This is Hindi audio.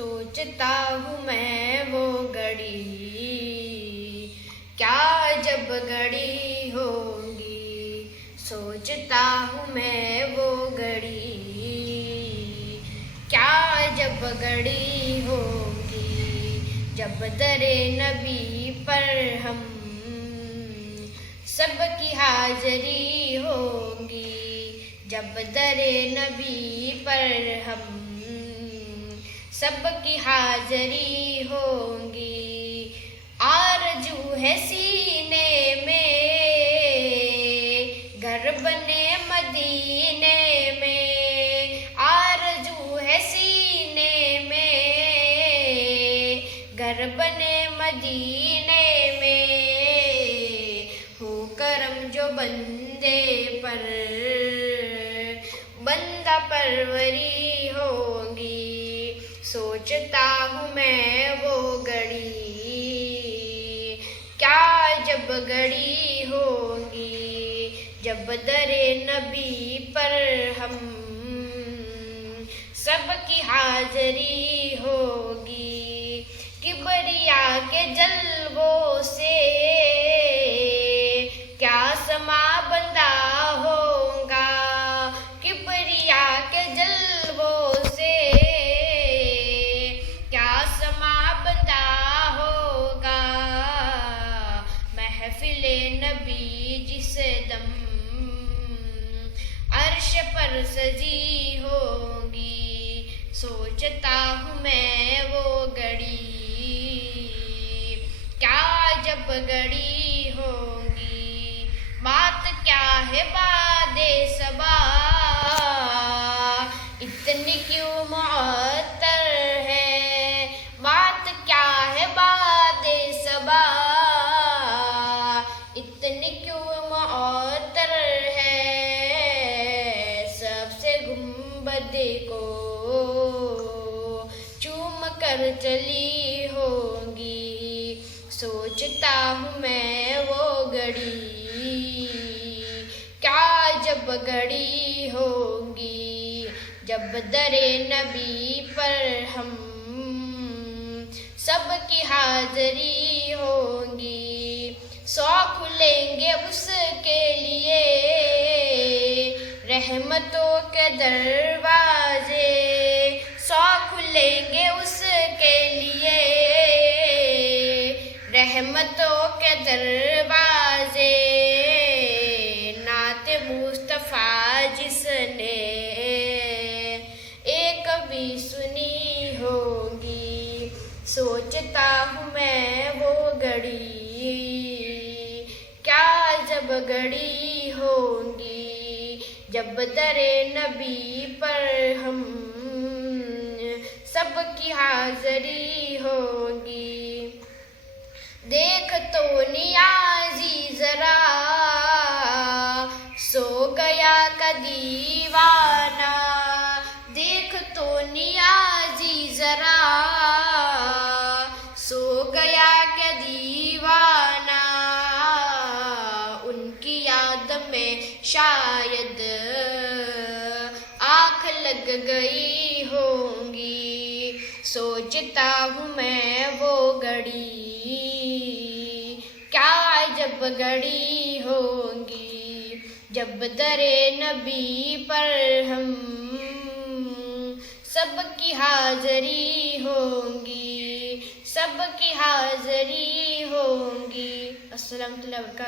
सोचता हूँ मैं वो घड़ी, क्या जब घड़ी होगी। सोचता हूँ मैं वो घड़ी, क्या जब घड़ी होगी। जब दरे नबी पर हम सबकी हाज़री होगी। जब दरे नबी पर हम सबकी हाज़री होगी। आरज़ू है सीने में घर बने मदीने में। आरज़ू है सीने में घर बने मदीने में। हो करम जो बंदे पर बंदा परवरी होगी। सोचता हूँ मैं वो घड़ी, क्या जब घड़ी होगी। जब दरे नबी पर हम सबकी हाज़री होगी। किबरिया के जलवों से क्या समा बंदा होगा। किबरिया के जलवों से महफिले नबी जिस दम अर्श पर सजी होगी। सोचता हूँ मैं वो घड़ी, क्या जब घड़ी होगी। बात क्या है बादे सबा, इतनी क्यों मुअत्तर है। बात क्या है बादे सबा, इतनी क्यों मुअत्तर है। सबसे गुंबदे को चूम कर चली होगी। सोचता हूँ मैं वो घड़ी, क्या जब घड़ी होगी। जब दरे नबी पर हम सबकी हाज़री होगी। सौ खुलेंगे उसके लिए रहमतों के दरवाजे। सौ खुलेंगे उसके लिए रहमतों के दरवाजे। नाते मुस्तफ़ा जिसने एक भी सुनी होगी। सोचता हूँ मैं वो घड़ी, क्या जब घड़ी होगी। जब दरे नबी पर हम सबकी हाज़री होगी। देख तो नियाज़ी ज़रा सो गया का दीवाना। देख तो नियाज़ी ज़रा सो गया क्या दीवाना। उनकी याद में शायद आँख लग गई होंगी। सोचता हूँ मैं वो घड़ी, क्या जब घड़ी होगी। जब दरे नबी पर हम सबकी हाज़री होंगी। सबकी हाज़री होंगी। अस्सलाम वालेकुम।